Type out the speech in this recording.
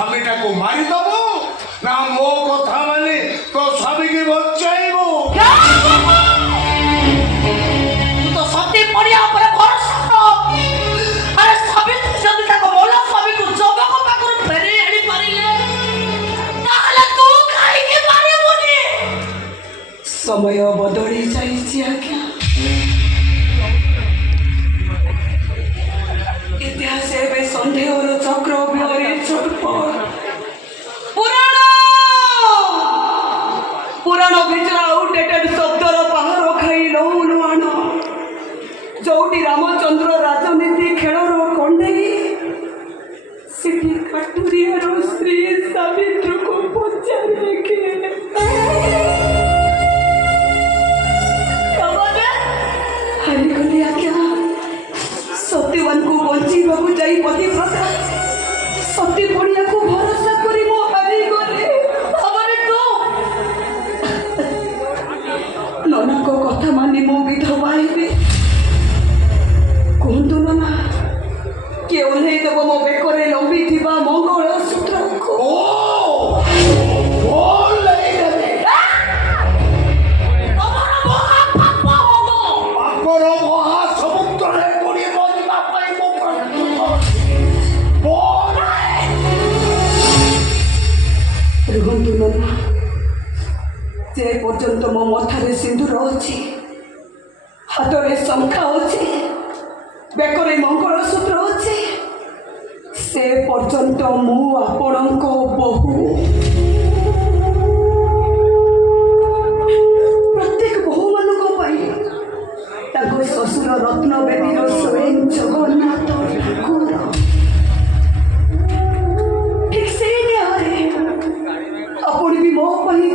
স্বামীটা কো মারি দেবো না মো কথা মানে তো স্বামীকে বঞ্চাইবো? তুই তো সত্যি পড়িয়া উপরে ভরসা কর। আরে স্বামী যদি তাকে বলো স্বামীকে যুবক পাখରୁ ফেরি আনি পারিলে তাহলে তু কাହିଁକି ପାରିବୁନି? ସମୟ ବଦଳି ଯାଇଛି ଆଜ୍ଞା। ଇତିହାସ ଏବେ ସନ୍ଦେହର ଚକ୍ର ବ୍ୟୟରେ ଛଟପଟ। ପୁରାଣ ଭିତରେ ଆଉଟଡେଟେଡ ଶବ୍ଦର ପାହାର ଖାଇ ଲହୁ ଲୁହାଣ ଯୋଉଠି ରାମଚନ୍ଦ୍ର ରାଜନୀତି ଖେଳର କଣ୍ଡେଇ ସେଠି କାଟୁରିଆର ସ୍ତ୍ରୀ ସାବିତ୍ରୀକୁ ପଚାରେ କିଏ? ହାରିଗଲି ଆଜ୍ଞା। ସତ୍ୟବାନକୁ ବଞ୍ଚିବାକୁ ଯାଇ ପତିବ୍ରତା ସତୀ ପଡ଼ିଆକୁ ଭରସା କରି ମୁଁ ହାରିଗଲି। ଭାବରେ ତୁ ନନାଙ୍କ କଥା ମାନି ମୁଁ ବିଧବା ହେବି। କୁହନ୍ତୁ ନନା, କିଏ ଓହ୍ଲେଇ ଦେବ ମୋ ବେକରେ ଲମ୍ବିଥିବା ମଙ୍ଗଳସୂତ୍ରକୁ? ରୁହନ୍ତୁ ନନା, ଯେ ପର୍ଯ୍ୟନ୍ତ ମୋ ମଥାରେ ସିନ୍ଦୁର ଅଛି, ହାତରେ ଶଙ୍ଖା ଅଛି, ବେକରେ ମଙ୍ଗଳସୂତ୍ର ଅଛି, ସେ ପର୍ଯ୍ୟନ୍ତ ମୁଁ ଆପଣଙ୍କ ବୋହୂ। ପ୍ରତ୍ୟେକ ବୋହୂମାନଙ୍କ ପାଇଁ ତାଙ୍କ ଶ୍ୱଶୁର ରତ୍ନ ବେଦୀର ସ୍ୱୟଂ ଜଗନ୍ନାଥ ଠାକୁର। ଠିକ୍ ସେଇ ନ୍ୟାୟରେ ଆପଣ ବି ମୋ ପାଇଁ